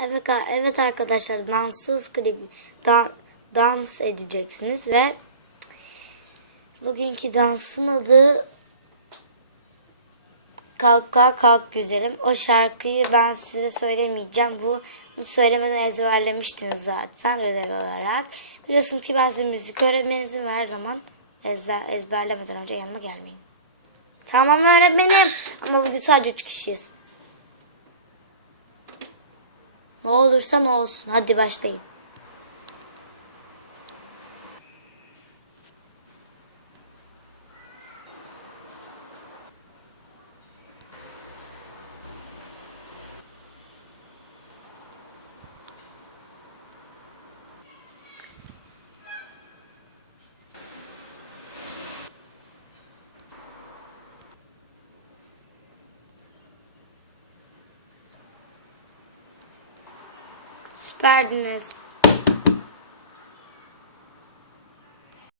Evet, evet arkadaşlar danssız klip dan, dans edeceksiniz ve bugünkü dansın adı Kalk Kalk Kalk Güzelim. O şarkıyı ben size söylemeyeceğim. Bu söylemeden ezberlemiştiniz zaten ödev olarak. Biliyorsunuz ki ben size müzik öğretmeninizim ve her zaman ezber, ezberlemeden önce yanıma gelmeyin. Tamam öğretmenim ama bugün sadece üç kişiyiz. Ne olursa ne olsun. Hadi başlayın. Süperdiniz.